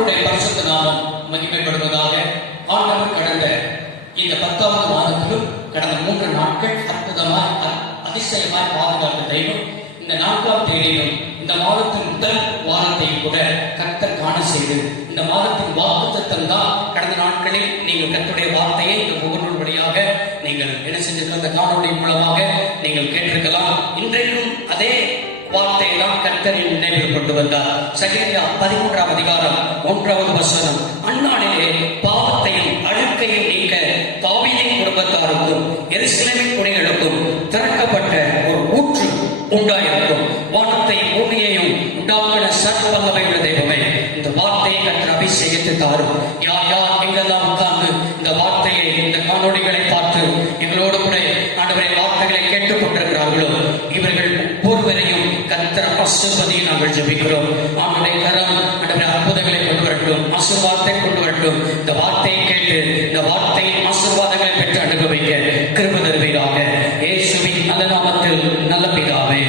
ஆண்டவருடைய பரிசுத்த நாமம் மகிமைப்படுவதாக. ஆண்டவர் கடந்த இந்த 10வது மாதத்திலும் கடந்த 3 நாட்கள் அற்புதமாய் அதிசயமாய் பாதுகாத்த தெய்வம் இந்த 4ஆம் தேதியிலும் இந்த மாதத்தின் முதல் வாரத்தையும் கூட கர்த்தர் காண செய்து இந்த மாதத்தின் வாக்குத்தத்தம் தான் கடந்த நாட்களில் நீங்கள் கர்த்தருடைய வார்த்தையை இந்த முகநூல் வழியாக நீங்கள் என்ன செஞ்சிருக்க அந்த காணொலி மூலமாக நீங்கள் கேட்டிருக்கலாம். இன்றைக்கும் அதே வார்த்தையை தான் கர்த்தரின் நினைவில் கொண்டு வந்தார். சகரியா 13ஆம் அதிகாரம் 1வது வசனம், அந்நாளிலே பாவத்தையும் அழுக்கையும் நீக்க தாவீதின் குடும்பத்தாருக்கும் எருசலேமின் குடிகளுக்கும் திறக்கப்பட்ட ஒரு ஊற்று உண்டாயிருக்கும். வானத்தையும் பூமியையும் உண்டாக்கின சர்வவல்லமையுள்ள தெய்வமே, இந்த வார்த்தையை கர்த்தர் அபிஷேகித்து தாரும். யார் யார் எங்கெல்லாம் உட்கார்ந்து இந்த வார்த்தையை இந்த காணொளிகளை பார்த்து எங்களோடு கூட ஆண்டவரை வார்த்தைகளை கேட்டுக் கொண்டிருக்கிறார்களோ இவர்கள் ஒவ்வொருவரையும் கர்த்தர் ஆசீர்வதியை நாங்கள் ஜெபிக்கிறோம். ஆண்டவரை கரம் ஆண்டவரை அற்புதங்களை கொண்டு வரட்டும், ஆசீர்வாதத்தை கொண்டு வரட்டும். இந்த வார்த்தையை கேட்டு இந்த வார்த்தையின் ஆசீர்வாதங்களை பெற்று அனுபவிக்க கிருபை தருவீராக. இயேசுவின் நல்ல நாமத்தில் நல்ல பிதாவே,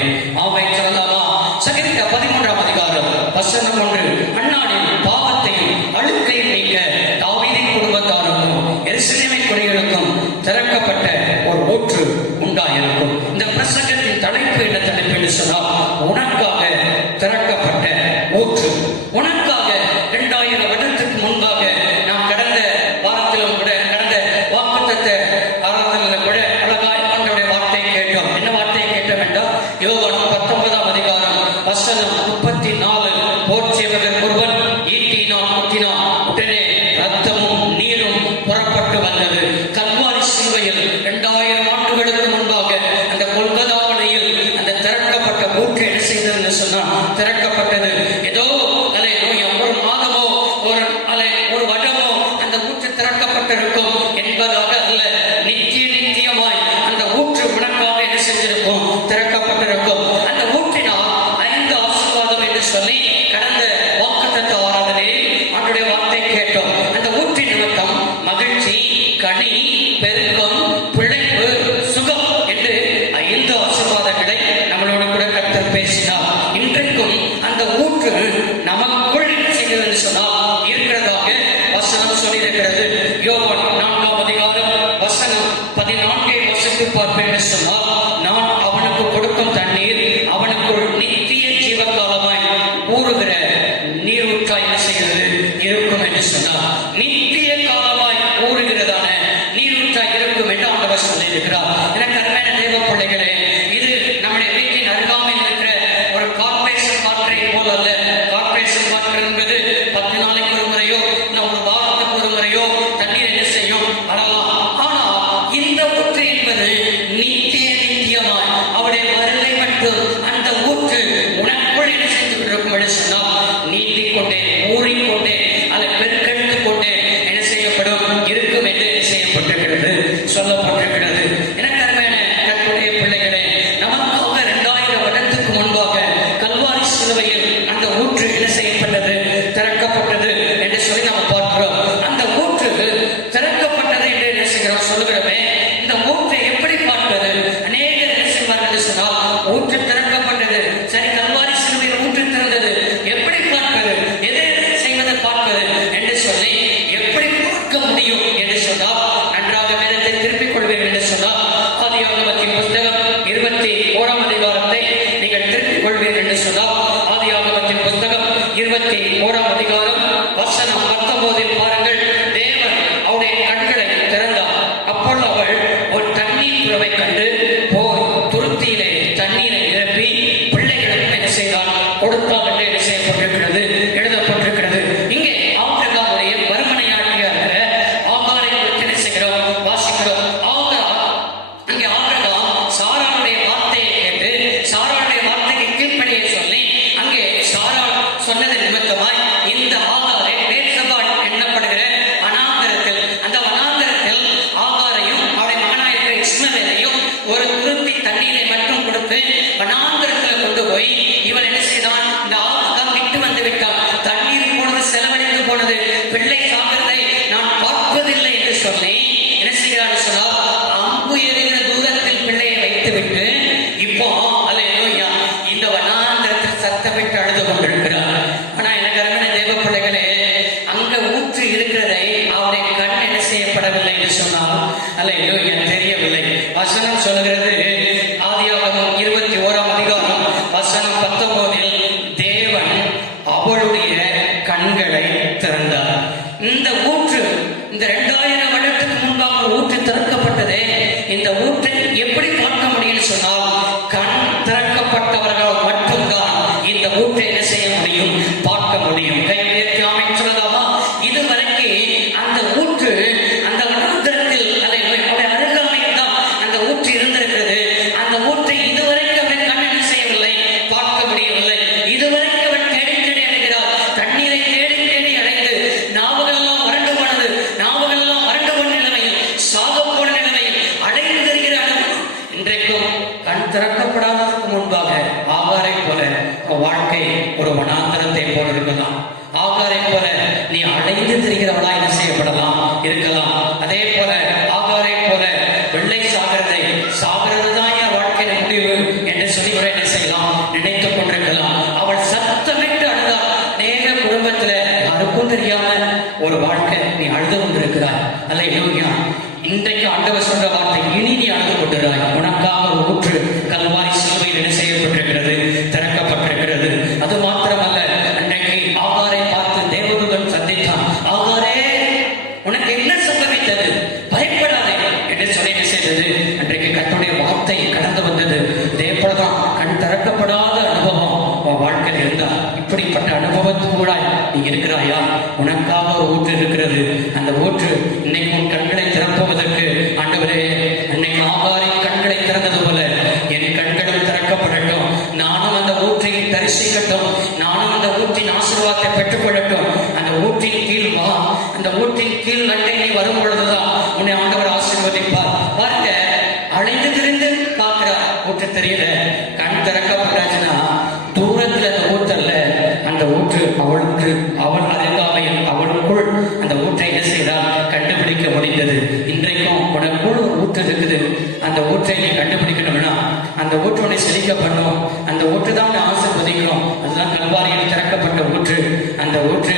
ஆமென். சொல்லலாமா? சகரியா 13ஆம் அதிகாரம் வசனம் 1, அந்நாளில் பாவத்தையும் அழுக்கையும் நீக்க தாவீதின் குடும்பத்தாருக்கும் எருசலேமின் குடிகளுக்கும் திறக்கப்பட்ட ஒரு ஊற்று உண்டாயிருக்கும். இந்த பிரசங்கத்தின் தலைப்பு என்ன தலைப்பு என்று சொன்னால், உனக்காக திறக்கப்பட்ட ஊற்று. உனக்காக 2000 வருடத்துக்கு முன்பாக நாம் கடந்த வாரத்திலும் கூட கடந்த வாக்குத்தத்த ஆராதனையில கூட அழகாய் ஆண்டவருடைய வார்த்தையை கேட்டோம். என்ன வார்த்தையை கேட்டோம் என்றால், யோவான் 19ஆம் அதிகாரம் வசனம் 34, போர் செய்வதன் ஒருவன் ஈட்டினால் குத்தினான், உடனே ரத்தமும் நீரும் புறப்பட்டு வந்தது. கல்வாரி சிலுவையில் 2000 ஆண்டுகளுக்கு முன்பாக அந்த கொல்கதாவனையில் அந்த திறக்கப்பட்ட ஊற்று என்ன செய்ததுன்னு சொன்னால் திறக்கப்பட்டது. ஏதோ ஒரு மாதமோ ஒரு வருடமோ அந்த ஊற்று திறக்கப்பட்டிருக்கும் என்பதாக அல்ல, நித்தியமாய் அந்த ஊற்று உனக்காக என்ன செஞ்சிருக்கும், திறக்கப்பட்டிருக்கும். அந்த ஊற்றினால் 5 ஆசீர்வாதம் என்று சொல்லி கடந்த வாக்குத்தத்த ஆராதனையில் அவருடைய வார்த்தை கேட்டோம். அந்த ஊற்றின் நிமித்தம் மகிழ்ச்சி, கனி, பெருக்கம், பிழைப்பு, சுகம் என்று 5 ஆசீர்வாதங்களை நம்மளோட கூட கர்த்தர் பேசினார். இன்றைக்கும் அந்த ஊற்று நமக்குள் செய்கிறது சொன்னால் இருக்கிறதாக வசனம் சொல்லியிருக்கிறது. யோவான் 4ஆம் அதிகாரம் வசனம் 14 வசனத்தை பார்ப்பேன் என்று சொன்னால், நான் அவனுக்கு கொடுக்கும் தண்ணீர் அவனுக்குள் நித்திய ஜீவகாலமாய் ஊறுகிற நீரூற்றாய் என்ன செய்கிறது இருக்கும் என்று சொன்னார். நித்திய காலமாய் ஊறுகிறதான நீரூற்றாய் இருக்கும் என்று ஆண்டவர் சொல்லியிருக்கிறார். எனக்கு அருமையான தேவ பிள்ளைகளே, இது நம்முடைய வீட்டின் அருகாமையில் இருக்கிற ஒரு கார்பரேஷன் காற்றை போல அல்ல. கார்பரேஷன் காற்று என்பது 10 நாளைக்கு ஒரு முறையோ இல்லை ஒரு வாரத்துக்கு ஒரு முறையோ தண்ணீர் என்ன செய்யும், வரலாம். ஆனால் இந்த ஊற்று என்பது நித்தியமாய் அவருடைய வருகை மட்டும் அந்த ஊற்று உனக்குள் என்ன செஞ்சு கொண்டிருக்கும் என்று சொன்னால் நீட்டிக் கொண்டே ஊறிக்கொண்டே அதை பெருக்கெடுத்துக் கொண்டே என்ன செய்யப்படும் இருக்கும் என்று செய்யப்பட்டிருக்கிறது, சொல்லப்பட்டிருக்கிறது. எனக்கு அருமையான கர்த்தருடைய பிள்ளைகளே, நமக்காக 2000 வருடத்துக்கு முன்பாக கல்வாரி சிலுவையில் அந்த ஊற்று என்ன செய்யப்பட்டது, திறக்கப்பட்டது என்று சொல்லி நாம் பார்க்கிறோம். அந்த ஊற்று திறக்கப்பட்டது என்று என்ன செய்கிறோம் சொல்லுகிறோமே, இந்த ஊற்றை எப்படி பார்ப்பது? அநேகர் என்ன செய்வார்கள் என்று சொன்னால், ஊற்று திறக்கப்பட்டது, சரி கல்வாரி சிலுவையில் ஊற்று திறந்தது, எப்படி பார்ப்பது, எதை செய்வது பார்ப்பது என்று சொல்லி எப்படி பார்க்க முடியும் என்று சொன்னால், நன்றாக வேதத்தை திருப்பிக் கொள்வீர்கள் என்று சொன்னால், ஆதியாகமத்தின் புத்தகம் 21ஆம் அதிகாரத்தை நீங்கள் திருப்பிக் கொள்வீர்கள் என்று சொன்னால், ஆதியாகமத்தின் புத்தகம் 21ஆம் அதிகாரம் வசனம் 19 பாருங்கள். தேவன் அவருடைய கண்களை திறந்தார். அப்பொழுது அவள் ஒரு தண்ணீர் புறவை கண்டு போய் துருத்தியிலே தண்ணீரை நிரப்பி பிள்ளைகளுக்கு என்ன செய்தார், கொடுத்தார் என்று என்ன செய்யப்பட்டிருக்கிறது, எழுதப்பட்டிருக்கிறது. இங்கே ஆபிரகாமுடைய மறுமனையாட்டியாக இருக்கிற ஆகாரை குறித்து என்ன செய்கிறோம், வாசிக்கிறோம். இங்கே ஆபிரகாம் சாராளுடைய வார்த்தையை கேட்டு சாராளுடைய வார்த்தைக்கு கீழ்ப்படியை சொல்லி அங்கே சாராள் சொன்னது நிமித்தமாய் இந்த ஆகாரை பேர்சபாள் எண்ணப்படுகிற வனாந்தரத்தில், அந்த வனாந்தரத்தில் ஆகாரையும் அவருடைய மகனாயிருக்கிற இஸ்மவேலையும் ஒரு துருத்தி தண்ணீரை மட்டும் கொடுத்து வனாந்தரத்தில் கொண்டு போய் இவன் என்ன செய்தான், இந்த ஆகாரம் விட்டு வந்து விட்டான், தண்ணீர் போனது செலவழிந்து போனது, பிள்ளை சாகிறதை நான் பார்ப்பதில்லை என்று சொல்லி என்ன செய்கிறார் சொன்னால், அம்பு எறிகிற தூரத்தில் பிள்ளையை வைத்து விட்டு இப்போ அல்லேலூயா இந்த வனாந்தரத்தில் சத்தமிட்டு அழுது கொண்டிருக்கிறார். ஆனா வாழ்க்கை ஒரு வனாந்தரத்தை போல இருக்கலாம். ஆகாரை போல நீ அடைந்து திரிகிறவளா என்ன செய்யப்படலாம் இருக்கலாம். அதே போல ஆகாரை போல வெள்ளை சாகிறது தான் என் வாழ்க்கையில முடிவு என்று சொல்லி கூட என்ன செய்யலாம் நினைத்துக் கொண்டிருக்கலாம். அவள் சத்தமிட்டு அழுதாள். நேர குடும்பத்துல யாருக்கும் தெரியாம ஒரு வாழ்க்கை நீ அழுது கொண்டிருக்கிறாய். அல்லேலூயா. இன்றைக்கு ஆண்டவர் சொல்ற வார்த்தை, இனி நீ அழுது கொண்டிருக்கிறாய். உனக்காக ஒரு ஊற்று கல்வாரி சிலுவையில் என்ன செய்யப்பட்டிருக்கிறது, திறக்கப்பட்டிருக்கிறது. அது மாத்திரமல்ல, அன்றைக்கு ஆகாரை பார்த்து தேவதூதன் சந்தித்தான். ஆகாரே, உனக்கு என்ன சம்பவித்தது, பயப்படாதே என்று சொல்லி என்ன செய்தது, அன்றைக்கு கர்த்தருடைய வார்த்தை கடந்து வந்தது. இதே போலதான் கண் திறக்கப்படாத அனுபவம் உன் வாழ்க்கையில் இருந்தா, இப்படிப்பட்ட அனுபவத்தோட நீ இருக்கிறாயா? உனக்காக ஒரு ஊற்று இருக்கிறது. அந்த ஊற்று இன்னைக்கு உன் கண்களை திறப்புவதற்கு ஆண்டவரே, அன்னைக்கு ஆகாரின் கண்களை திறந்தது போல என் கண்களும் திறக்கப்படட்டும். நானும் அந்த ஊற்றை தரிசிக்கட்டும். நானும் அந்த ஊற்றின் ஆசீர்வாதத்தை பெற்றுக் கொள்ளட்டும். அந்த ஊற்றின் கீழ் வா. அந்த ஊற்றின் கீழ் நட்டை நீ வரும் பொழுதுதான் உன்னை ஆண்டவர் ஆசீர்வதிப்பார். பாருங்க, அழைந்து திரிந்து பார்க்கிறார், ஊற்று தெரியல. கண் திறக்கப்பட்டாச்சுன்னா தூரத்துல அந்த ஊற்றல்ல, அந்த ஊற்று அவளுக்கு, அவள் அருகாமையில் அவளுக்குள் அந்த ஊற்றை என்ன செய்தால் கண்டுபிடிக்க முடிந்தது. இன்றைக்கும் உனக்குள் ஒரு ஊற்று இருக்குது. அந்த ஊற்றை நீ கண்டுபிடிக்கணும்னா அந்த ஊற்று உன்னை செழிக்க பண்ணும். அந்த ஊற்று தான் ஆசீர்வதிக்கும். அதுதான் கல்வாரியில் திறக்கப்பட்ட ஊற்று. அந்த ஊற்று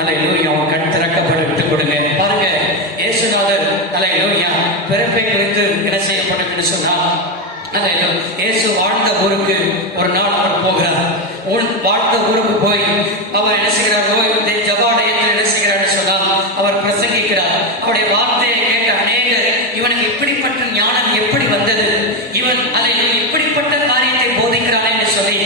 அல்லேலூயா, அவன் கண் திறக்கப்பட விட்டுக் கொடுங்க. பாருங்க, இயேசுநாதர் அல்லேலூயா பிறப்பை குறித்து என்ன செய்யப்பட்டதுன்னு சொன்னா, இயேசு வாழ்ந்த ஊருக்கு ஒரு நாள் அவர் போகிறார். வாழ்ந்த ஊருக்கு போய் அவர் என்ன செய்கிறார், ஜபாலயத்தில் என்ன செய்கிறார் சொன்னால் அவர் பிரசங்கிக்கிறார். அவருடைய வார்த்தையை கேட்ட அநேகர், இவனுக்கு இப்படிப்பட்ட ஞானம் எப்படி வந்தது, இவன் அதை இப்படிப்பட்ட காரியத்தை போதிக்கிறான் என்று சொல்லி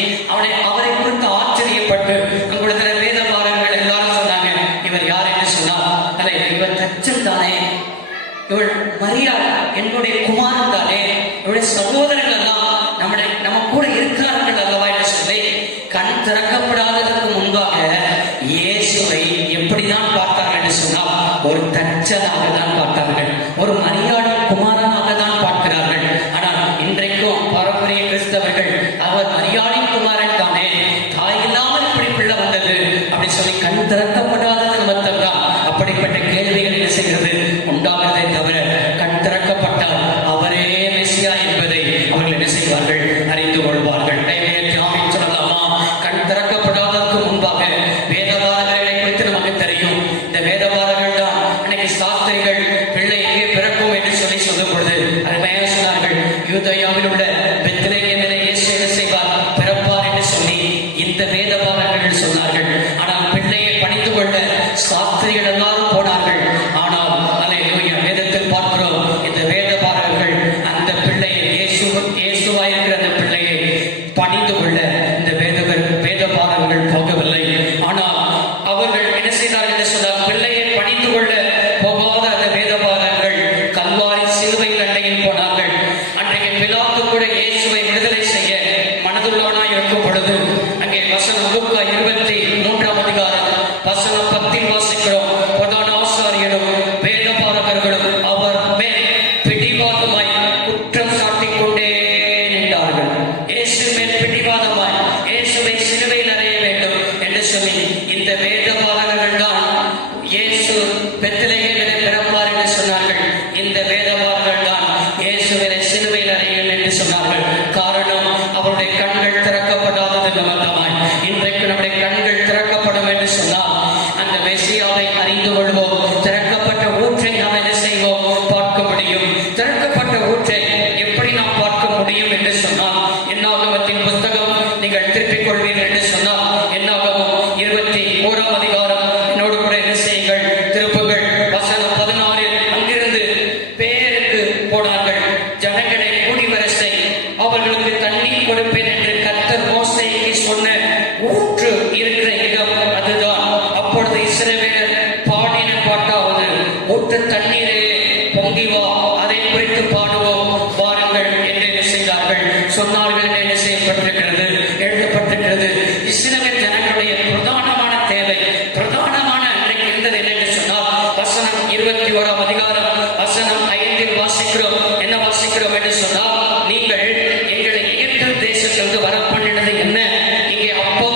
அவரை குறித்து ஆச்சரியப்பட்டு அங்குள்ள வேத பாரங்கள் எல்லாரும் சொன்னாங்க, இவர் யார் என்று சொன்னார், இவர் தச்சன் தானே, இவள் மரியாள் என்னுடைய குமாரன் தானே, இவருடைய சகோதரர்கள் எல்லாம் நம்ம கூட இருக்கிறார்கள் அல்லவா என்று சொல்லி கண் திறக்கப்படாததற்கு முன்பாக இயேசுவை எப்படிதான் பார்த்தார்கள் என்று சொன்னால் ஒரு தச்சனாக தான் பார்த்தார்கள், ஒரு மரியாளின் குமாரனாக தான் பார்க்கிறார்கள். ஆனால் இன்றைக்கும் பாரம்பரிய கிறிஸ்தவர்கள் அவர் மரியாளின் குமாரன் தானே, தாய் இல்லாமல் இப்படி பிள்ளை வந்தது அப்படி சொல்லி கண் திறக்கப்படாதது நிமித்தம் தான் அப்படிப்பட்ட கேள்விகள் என்ன செய்கிறது உண்டாகிறதை தவிர, கண் திறக்கப்பட்டால் அவரே மெசியா என்பதை அவர்கள் என்ன செய்வார்கள், அறிந்து கொள்வார்கள். சொல்லலாமா? கண் திறக்கப்படாததற்கு முன்பாக வேதபாரகர்களை குறித்து நமக்கு தெரியும். இந்த வேதபாரகர்கள் தான் அன்னைக்கு சாஸ்திரிகள் பிள்ளை எங்கே பிறக்கும் என்று சொல்லி சொல்லும் பொழுது அருமையாக சொன்னார்கள், யூதேயாவில் உள்ள பெத்லகேமிலே இயேசு என்ன செய்வார், பிறப்பார் என்று சொல்லி இந்த வேதபாரகர்கள் சொன்னார்கள். ஆனால் பிள்ளையை பணிந்து கொள்ள சாஸ்திரிகள் எல்லாரும் போனார்கள். ஆனால் அல்லேலூயா, வேதத்தில் பார்க்கிறோம், இந்த வேதபாரகர்கள் அந்த பிள்ளையை இயேசுவாயிருக்கிற அந்த பிள்ளையை பணிந்து கொள்ள இந்த வேதபாரகர்கள் போகவில்லை. ஆனால் அவர்கள் என்ன செய்தார்கள் என்று சொன்னால், பிள்ளையை பணிந்து கொள்ள போகாத அந்த வேதபாரகர்கள் கல்வாரி சிலுவை அண்டையில் போனார்கள். அன்றைக்கு பிலாத்து கூட இயேசுவை விடுதலை செய்ய மனதுள்ளவனாய் இருக்கும் பொழுது அங்கே வசனம் லூக்கா 23ஆம் அதிகாரம் வசனம் 10 வாசிக்கிறோம். பிரதான ஆசாரியரும் வேதபாரகர்களும் அவர் மேல் பிடிவாதமாய் குற்றம் சாட்டிக் கொண்டே நின்றார்கள். இயேசு மேல் பிடிவாதமாய் இயேசுவை சிலுவையில் அறைய வேண்டும் என்று சொல்லி இந்த வேதபாரகர்கள் தான் இயேசு பெத்லகேமிலே பிறப்பார் என்று சொன்னார்கள். இந்த வேதபாரகர்கள் தான் இயேசுவை சிலுவையில் அறையுங்கள் என்று சொன்னார்கள். காரணம், அவருடைய கண்கள் திறக்கப்படாதது நிமித்தமாய். இன்றைக்கு நம்முடைய கண்கள் திறக்கப்படும் என்று சொன்னால் அந்த மெசியாவை அறிந்து கொள்வோம். திறக்கப்பட்ட ஊற்றை நாம் என்ன செய்வோம், பார்க்க முடியும். திறக்கப்பட்ட ஊற்றை எப்படி நாம் பார்க்க முடியும் என்று சொன்னால், என்னாகமத்தின் புத்தகம் நீங்கள் திருப்பிக் கொள்வீர்கள் என்று சொன்னால் என்னாகமம் 21ஆம் அதிகாரம் என்னோடு கூட என்ன செய்யுங்கள், திருப்புகள். வசனம் 16 அங்கிருந்து பேருக்கு போனார்கள். ஜனங்களை கூடி வர செய், அவர்களுக்கு தண்ணீர் கொடுப்பேன் என்று கர்த்தர் மோசேக்கு சொன்ன ஊற்று இருக்கிற இடம் அதுதான். அப்பொழுது இஸ்ரவேலர் பாடின பாட்டாவது, ஊற்று தண்ணீரே பொங்கி வா, அதை குறித்து பாடுவோம் வாருங்கள் என்று என்ன செய்தார்கள், சொன்னார்கள். என்ன செய்யப்பட்டிருக்கிறது, எழுதப்பட்டிருக்கிறது. இஸ்ரவேல் ஜனங்களுடைய பிரதானமான தேவை, பிரதானமான அன்றைக்கு இருந்தது என்று சொன்னால் வசனம் 21ஆம் அதிகாரம் வசனம் 5 வாசிக்கிறோம். என்ன வாசிக்கிறோம் என்று சொன்னால், நீங்கள் எங்களை எகிப்து தேசத்திலிருந்து வர பண்ணினது என்ன, இங்கே அப்பா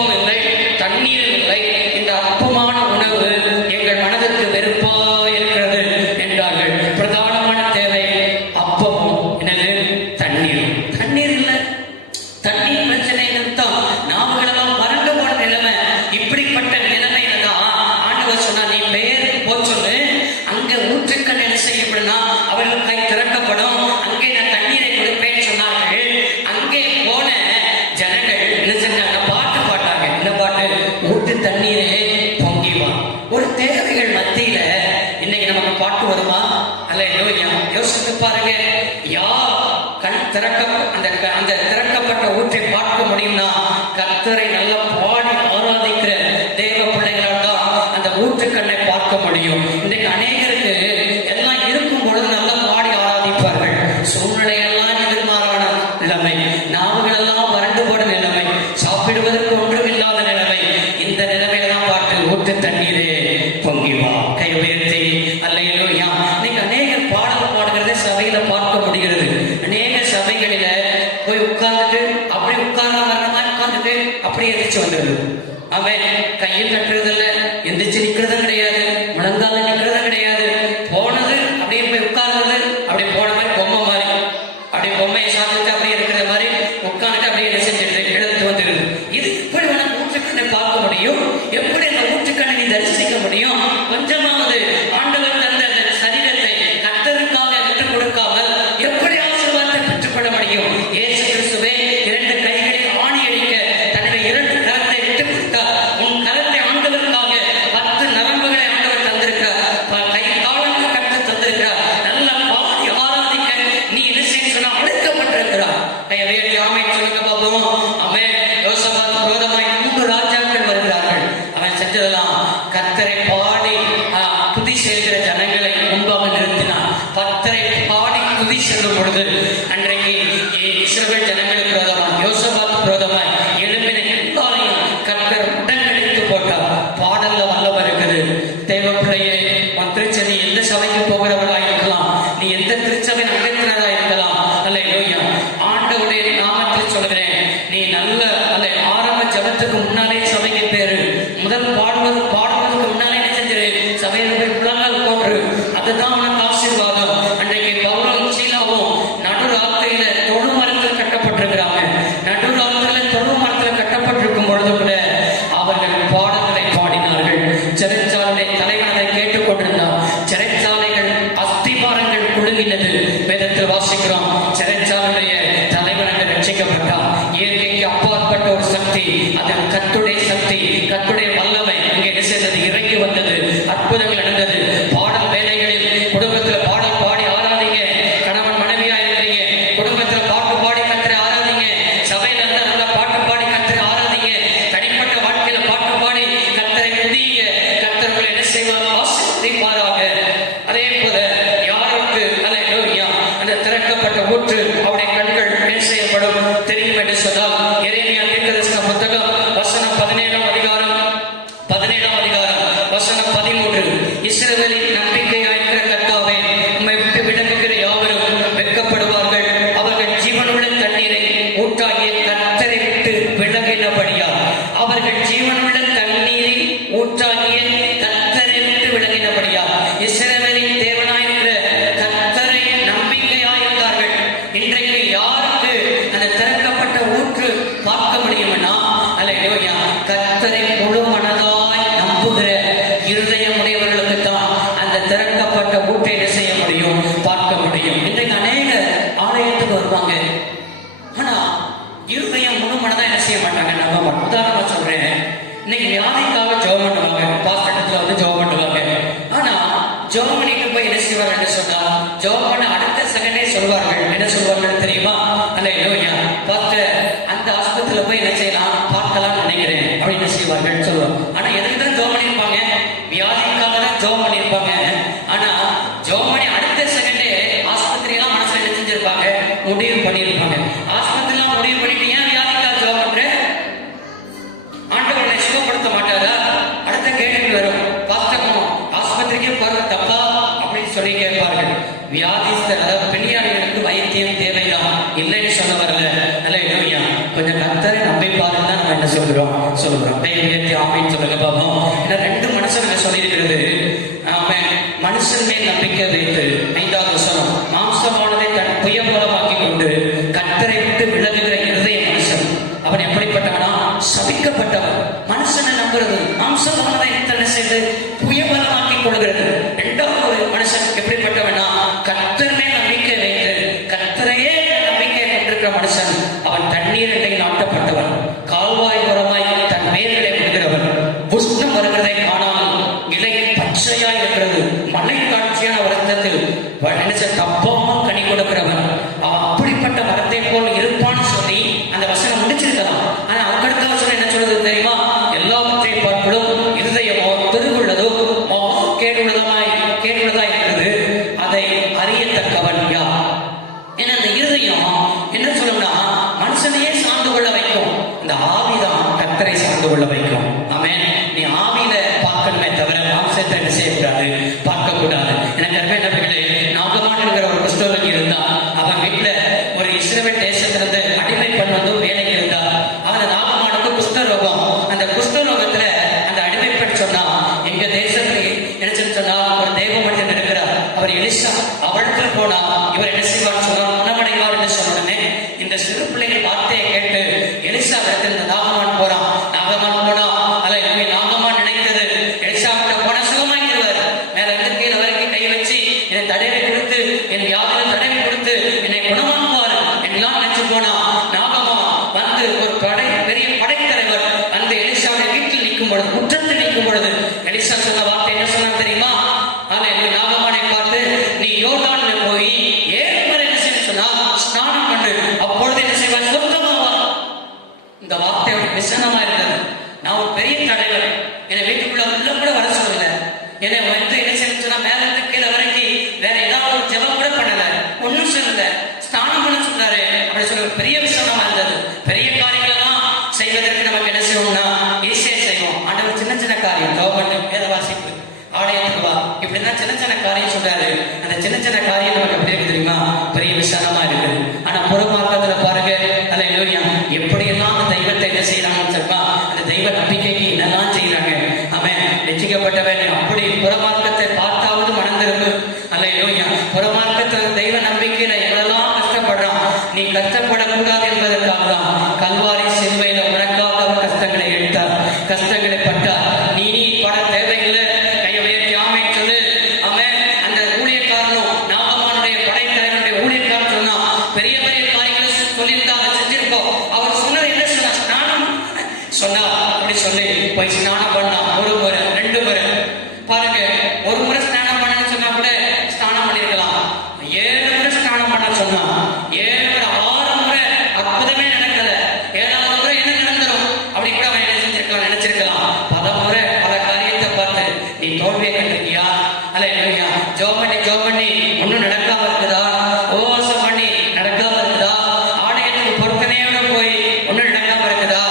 பாருங்க, யார் கண் அந்த திறக்கப்பட்ட ஊற்றை பார்க்க முடியும்னா கர்த்தரை நல்லா பாடி ஆராதிக்கிற தேவ பிள்ளைகளால் தான் அந்த ஊற்றுக்கண்ணை பார்க்க முடியும். இன்றைக்கு அநேகருக்கு எல்லாம் இருக்கும் பொழுது நல்லா பாடி ஆராதிப்பார்கள். சூழ்நிலையெல்லாம் எதிர்மாறான நிலைமை, நாவுகள் எல்லாம் வறண்டு போடும் நிலைமை, சாப்பிடுவதற்கு ஒன்றும் இல்லாத நிலைமை. இந்த நிலைமையெல்லாம் பார்த்து ஊற்று தண்ணீரே பொங்கி வா, கை உயர்த்தி அல்லேலூயா. இன்னைக்கு அநேகர் பாடல் பாடுகிறத சபையில பார்க்க முடிகிறது. அநேக சபைகளில போய் உட்கார்ந்துட்டு அப்படி உட்கார்ந்து உட்கார்ந்துட்டு அப்படியே எதிர்த்து வந்துடுது. அவன் கையில் கட்டுறது இல்லை, எந்திரிச்சு நிக்கிறதும் கிடையாது, முழங்கால நிக்கிறதும் கிடையாது. போனது அப்படியே போய் உட்கார்ந்தது, அப்படியே போன மாதிரி பொம்மை மாதிரி அப்படியே பொம்மையை சாப்பிட்டு அப்படியே இருக்கிற மாதிரி உட்கார்ந்துட்டு அப்படியே என்ன செஞ்சுட்டு எழுத்து வந்துடுது. இது எப்படி உனக்கு ஊற்றுக்கண்ணை பார்க்க முடியும்? எப்படி அந்த ஊற்றுக்கண்ணை நீ தரிசிக்க முடியும்? கொஞ்சமாவது ஆண்டவர் தந்த அந்த சரீரத்தை கர்த்தருக்காக விட்டுக் கொடுக்காமல் எப்படி ஆசீர்வாதத்தை பெற்றுக்கொள்ள முடியும்? இயேசு கிறிஸ்துவே 2 கைகளில் ஆணி அடிக்க தன்னுடைய 2 கரத்தை விட்டுக் கொடுத்தார். உன் கரத்தை ஆண்டவருக்காக 10 நரம்புகளை ஆண்டவர் தந்திருக்கிறார், கை காலங்கள் கட்டு தந்திருக்கிறார். நல்ல பாடி ஆராதிக்க நீ என்ன செய்ய சொன்னா அழைக்கப்பட்டிருக்கிறார். கையை வேண்டி ஆமென் சொல்லுங்க பாப்போம். ஆமென். யோசபாத் விரோதமாய் 3 ராஜாக்கள் வருகிறார்கள். அவன் செஞ்சதெல்லாம் கர்த்தரை பாடி துதி செய்கிற ஜனங்களை முன்பாக நிறுத்தினான். கர்த்தரை பாடி துதி செல்லும் பொழுது அன்றைக்கு இஸ்ரவேல் ஜனங்களுக்கு விரோதமாய் யோசபாத் விரோதமாய் எழும்பின எல்லாரையும் கர்த்தர் உடனடித்து போட்டார். பாடல்ல வல்லவர் இருக்குது. தேவ பிள்ளையே, உன் திருச்சபை எந்த சபைக்கு போகிறவர்களா இருக்கலாம், நீ எந்த திருச்சபை அழைக்கிறதா இருக்கலாம், அல்லேலூயா. ஆண்டவருடைய நாமத்தில் சொல்கிறேன், நீ நல்ல ஆரம்ப ஜபத்துக்கு முன்னாலே சபைக்கு பேரு. முதல் பாடுவதற்கு முன்னாலே என்ன செஞ்சிரு, சபையில போய் முழங்கால் போன்று. அதுதான் உனக்கு ஆசீர்வாதம். அன்றைக்கு பவுலும் சீலாவும் நடுராத்திரியில தொழு மரத்தில் கட்டப்பட்டிருக்கிறாங்க. நடுராத்திரியில தொழு மரத்தில் கட்டப்பட்டிருக்கும் பொழுது கூட அவர்கள் பாடல்களை பாடினார்கள். சிறைச்சாலை தலைவன் அதை கேட்டுக் கொண்டிருந்தான். சிறைச்சாலைகள் அஸ்திபாரங்கள் குலுங்கினது. வேதத்தில் வாசிக்கிறோம், சிறைச்சாலையுடைய தலைவன் ரட்சிக்கப்பட்டான். இயற்கைக்கு அப்பாற்பட்ட ஒரு சக்தி, அது கர்த்தருடைய சக்தி, கர்த்தருடைய வல்லமை இங்கே என்ன செய்தது, இறங்கி வந்தது. அற்புதங்கள் நடந்தது. பாடல் வேலைகளில் குடும்பத்தில் பாடல் பாடி ஆராதிங்க. கணவன் மனைவியா இருக்கிறீங்க, குடும்பத்தில் பாட்டு பாடி கர்த்தரை ஆராதிங்க. சபையில இருந்தா நல்லா பாட்டு பாடி கர்த்தரை ஆராதிங்க. தனிப்பட்ட வாழ்க்கையில பாட்டு பாடி கர்த்தரை துதிங்க. கர்த்தர் உங்களை என்ன செய்வார், ஆசீர்வதிப்பாராக. அதே போல யாருக்கு அல்லேலூயா அந்த திறக்கப்பட்ட ஊற்று அவருடைய கண்கள் என்ன செய்யப்படும் தெரியும் என்று சொன்னால், எரேமியா தீர்க்கதரிசன புத்தகம் வசனம் 17ஆம் அதிகாரம் வசனம் 13. இஸ்ரவேலின் நம்பிக்கையாயிருக்கிற கர்த்தாவே, உம்மை விட்டு விலகுகிற யாவரும் வெட்கப்படுவார்கள். அவர்கள் ஜீவனுள்ள தண்ணீரை ஊற்றாகிய கர்த்தரை விட்டு விலகினபடியால், அவர்கள் ஜீவனுள்ள தண்ணீரில் ஊற்றாகிய கர்த்தரை விட்டு விலகினபடியால், இஸ்ரவேலின் தேவனாயிருக்கிற கர்த்தரை நம்பிக்கையாயிருந்தார்கள். இன்றைக்கு யாருக்கு அந்த திறக்கப்பட்ட ஊற்று பார்க்க முடியும்னா, அல்லேலூயா, கர்த்தரை முழு மனதாய் நம்புகிற இருதயம் உடையவர்களுக்கு தான் அந்த திறக்கப்பட்ட ஊற்றை என்ன செய்ய முடியும், பார்க்க முடியும். இன்றைக்கு அநேக ஆலயத்துக்கு வருவாங்க, ஆனா இருதயம் முழு மனதா என்ன செய்ய மாட்டாங்க, நம்ப மாட்டோம். உதாரணமா சொல்றேன், இன்னைக்கு வியாதிக்காக ஜெபம் பண்ணுவாங்க, பாஸ்டர்ல வந்து ஜெபம் பண்ணுவாங்க. ஆனா ஜெபம் பண்ணிட்டு போய் என்ன செய்வார்கள் சொன்னா, ஜெபம் பண்ண அடுத்த செகண்டே சொல்வார்கள், என்ன சொல்வார்கள் தெரியுமா, அல்லேலூயா, பாஸ்டர் அந்த ஆஸ்பத்திரியில போய் என்ன செய்யலாம் பார்க்கலாம் நினைக்கிறேன் அப்படின்னு செய்வார்கள் சொல்லுவாங்க. ஆனா எதுக்கு தான் ஜெபம் பண்ணியிருப்பாங்க, வியாதிக்காக தான் ஜெபம் பண்ணியிருப்பாங்க. ஆனா ஜெபம் பண்ணி அடுத்த செகண்டே ஆஸ்பத்திரி எல்லாம் மனசுல என்ன செஞ்சிருப்பாங்க, முடிவு பண்ணியிருப்பாங்க. ஆஸ்பத்திரி எல்லாம் முடிவு பண்ணிட்டு ஏன் வியாதிக்காக ஜெபம் பண்ற, ஆண்டவரை சுகப்படுத்த மாட்டாரா? அடுத்த கேள்வி வரும், பாஸ்டர் ஆஸ்பத்திரிக்கே போறது தப்பா அப்படின்னு சொல்லி கேட்பார்கள். வியாதிஸ்தர் அதாவது பெண்ணியாளிகளுக்கு வைத்தியம் தேவைதான் இல்லைன்னு சொல்ல வரல. அல்லேலூயா, கொஞ்சம் கர்த்தரை நம்பி பாருன்னு தான் நம்ம என்ன சொல்கிறோம். கையை ஆமைன்னு சொல்லுங்க பாப்போம். ஏன்னா 2 மனுஷன் சொல்லியிருக்கிறது. ஆமென். மனுஷன் மேல் நம்பிக்கை வைத்து 5வது வசனம், மாம்சமானதை தன் புய மூலமாக்கி கொண்டு கர்த்தரை விட்டு விலகுகிற இருதய மனுஷன் அவன் எப்படிப்பட்டவனா, சபிக்கப்பட்டவன். மனுஷனை நம்புறது மாம்சமானதை தன்னை செய்து புயபலமாக்கி கொள்கிறது. 2வது ஒரு மனுஷன் எப்படிப்பட்டவனா, கர்த்தர் மேல் நம்பிக்கை வைத்து கர்த்தரையே நம்பிக்கை கொண்டிருக்கிற மனுஷன் அவன் தண்ணீர் எல்லையில் நாட்டப்பட்டவன், கால்வாய் உரமாய் தன் வேர்களை விடுகிறவன். புஷ்ணம் வருகிறதை காணாமல் இலை பச்சையாய் இருக்கிறது, மலை காட்சியான வருத்தத்தில் தப்பாம கனி கர்த்தரை சார்ந்து கொள்ள வைக்கும். ஆமென். நீ ஆவியில பார்க்கணுமே தவிர மாம்சத்தை என்ன செய்யக்கூடாது, பார்க்க கூடாது. எனக்கு அருமையானவர்களே, நாகமான் என்கிற ஒரு குஷ்டரோகி இருந்தா. அவன் வீட்டுல ஒரு இஸ்ரவேல் தேசத்திலிருந்து அடிமை பெண் வந்து வேலைக்கு இருந்தா. அவன் நாகமானுக்கு குஷ்டரோகம். அந்த குஷ்டரோகத்துல அந்த அடிமை பெண் சொன்னா, எங்க தேசத்துல என்ன சொன்னா, ஒரு தேவ மனிதன் இருக்கிறார், அவர் எலிசா, அவளுக்கு போனா இவர் என்ன செய்வார் சொன்னா குணமடைவார் என்று சொன்ன உடனே இந்த சிறு பிள்ளைகள் வார்த்தையை கேட்டு எலிசா இடத்துல இந்த நாகமான் போறான். நாகமான் போனா அல்ல நாகமான் நினைத்தது எலிசாவிட்ட போன சுகமாக்கிடுவார். மேல இருந்து கீழே வரைக்கும் கை வச்சு என்னை தடவை கொடுத்து என் வியாதியை தடவை கொடுத்து என்னை குணமாக்குவார் எல்லாம் நினைச்சு போனா. நாகமான் வந்து ஒரு பெரிய படைத்தலைவர் வந்து எலிசாவுடைய வீட்டில் நிற்கும் பொழுது, முற்றத்தில் நிற்கும் பொழுது எலிசா சொன்ன வார்த்தை என்ன சொன்னா தெரியுமா? நாகமானை பார்த்து, நீ யோர்தான்ல போய் 7 முறை என்ன செய்ய சொன்னா ஸ்நானம் பண்ணு, அப்பொழுது என்ன செய்வார், சொர்க்கமாவார். இந்த வார்த்தை விசனமா இருந்தது. நான் ஒரு பெரிய தலைவர், என்னை வீட்டுக்குள்ள உள்ள கூட வர சொல்லல, என்னை வந்து என்ன செய்ய சொன்னா மேல இருந்து கீழே வரைக்கும் வேற ஏதாவது ஒரு ஜெபம் கூட பண்ணல, ஒன்னும் சொல்லல, ஸ்நானம் பண்ண சொன்னாரு அப்படி சொல்ல பெரிய விசனமா இருந்தது. பெரிய காரியங்கள் எல்லாம் செய்வதற்கு நமக்கு என்ன செய்வோம்னா ஈஸியா செய்வோம். ஆண்டவர் சின்ன சின்ன காரியம், கவர்மெண்ட் வேத வாசிப்பு, ஆலயத்துக்கு வா, இப்படிதான் சின்ன சின்ன காரியம் சொல்றாரு. அந்த சின்ன சின்ன காரியம் நமக்கு எப்படி இருக்கு தெரியுமா, பெரிய விசாலமா இருக்குது. ஆனா புறமாக்கத்துல பாருங்க, அல்லேலூயா, எப்படி எல்லாம் அந்த தெய்வத்தை என்ன செய்யறாங்கன்னு சொல்றா, அந்த தெய்வ நம்பிக்கைக்கு என்னெல்லாம் செய்யறாங்க. அவன் ரட்சிக்கப்பட்டவன் அப்படி புறமார்க்கத்தை பார்த்தாவது மனம் திரும்பு. அல்லேலூயா, புறமார்க்கத்துல தெய்வ நம்பிக்கையில எவ்வளவு கஷ்டப்படுறான். நீ கஷ்டப்படக்கூடாது என்பதற்காக தான் கல்வாரி சிலுவையில உனக்காக அவர் கஷ்டங்களை எடுத்தார், கஷ்டங்களை பட்டார். நீ பட தேவையில்லை. பெரிய பெரிய காரியங்களை சொல்லியிருந்தா அதை செஞ்சிருப்போம். அவர் சொன்னது என்ன சொன்னா, ஸ்நானம் சொன்னா அப்படி சொல்லி போய் ஸ்நானம் பண்ணா. 1 முறை 2 முறை பாருங்க, 1 முறை ஸ்நானம் பண்ணு சொன்னா கூட ஸ்நானம் பண்ணிருக்கலாம். 7 முறை ஸ்நானம் பண்ண சொன்னா 7 முறை 6 முறை அற்புதமே நடக்கல. 7வது முறை என்ன நடந்துரும் அப்படி கூட அவன் என்ன செஞ்சிருக்கலாம், நினைச்சிருக்கலாம். பல முறை பல காரியத்தை பார்த்து நீ தோல்வியை கண்டிருக்கியா? அல்லேலூயா, ஜெபம் பண்ணி ஒன்னும் நடக்காம இருக்குதா? உபவாசம் பண்ணி நடக்காம இருக்குதா? ஆலயத்துக்கு பொருத்தனையோட போய் ஒன்னும் நடக்காம இருக்குதா?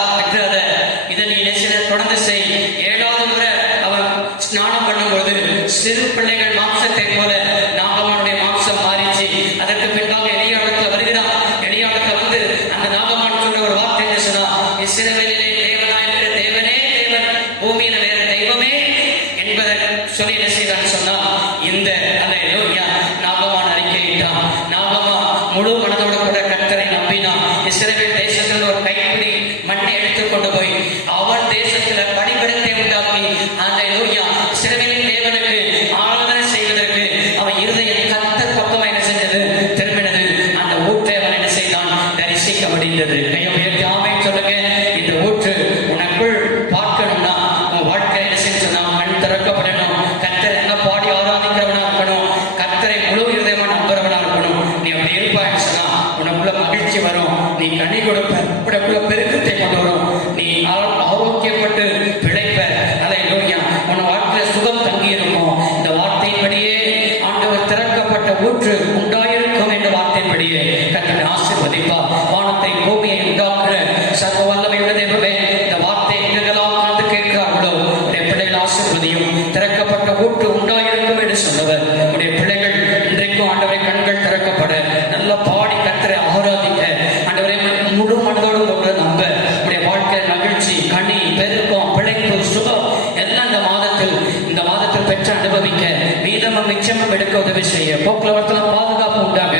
இதை நீ நெசில தொடர்ந்து செய். 7வது முறை அவன் ஸ்நானம் பண்ணும்போது சிறு பிள்ளைகள் மாம்சத்தை போல நாகமானுடைய மாம்சம் மாறிச்சு. அதற்கு பின்பாக எலியாவிடத்துல வருகிறான். எலியாவிடத்துல வந்து அந்த நாகமான் சொன்ன ஒரு வார்த்தை என்ன சொன்னா, இஸ்ரவேலிலே தேவனாயிருக்கிற தேவனே தேவன், பூமியில வேற தெய்வமே என்பதை சொல்லி என்ன செய்தான்னு சொன்னா, இந்த அல்லேலூயா நாகமான் அறிக்கையிட்டான். நாகமா முழு மனதோடு கூட கர்த்தரை நம்பினான். இஸ்ரவேல் தேசத்தில் ஒரு கைப்பிடி மண்ணை எடுத்துக்கொண்டு போய் அவன் தேசத்துல படிபடத்தை உண்டாக்கி அல்லேலூயா இஸ்ரவேலின் தேவனுக்கு ஆராதனை செய்வதற்கு அவன் இருதயம் கர்த்தர் பக்கம் என்ன செஞ்சது, திரும்பினது. அந்த ஊற்றை அவன் என்ன செய்தான், தரிசிக்க முடிந்தது. கையை ஆமென் சொல்லுங்க. இந்த ஊற்று உனக்குள் பார்க்கணும்னா உன் வாழ்க்கை என்ன செஞ்சா மண் திறக்கப்படணும். கர்த்தரை என்ன பாடி ஆராதிக்கிறவனா இருக்கணும். கர்த்தரை முழு இருதயமா நம்புறவனா இருக்கணும். நீ அப்படி இருப்பான்னு சொன்னா உனக்குள்ள மகிழ்ச்சி வரும். நீ கனி கொடுப்ப, உனக்குள்ள பெருக்கத்தை கொண்டு வரும். நீ ஆரோக்கியப்பட்டு பிழைப்ப. அல்லேலூயா, உன் வாழ்க்கையில சுகம் தங்கி இருக்கும். இந்த வார்த்தையின்படியே ஆண்டவர் திறக்கப்பட்ட ஊற்று உண்டாயிருக்கும் என்ற வார்த்தையின்படியே கர்த்தர் ஆசீர்வதிப்பார். வானத்தை பூமியை உண்டாக்குற சர்வ வல்லமையுள்ள தேவனே, இந்த வார்த்தை எங்கெல்லாம் காத்து கேட்கிறார்களோ உடைய பிள்ளைகள் ஆசீர்வதியும். திறக்கப்பட்ட ஊற்று உண்டாயிருக்கும் என்று சொன்னவர் உடைய பிள்ளைகள் இன்றைக்கும் ஆண்டவரை கண்கள் திறக்கப்பட நல்ல பாடி கர்த்தரை ஆராதிக்க ஆண்டவரை முழு மனதோடு கொண்டு நம்ப உடைய வாழ்க்கை மகிழ்ச்சி, கனி, பெருக்கம், பிழைப்பு, சுகம் எல்லாம் இந்த மாதத்தில் பெற்று அனுபவிக்க மீதமும் மிச்சமும் எடுக்க உதவி செய்ய போக்குவரத்துல பாதுகாப்பு உண்டாக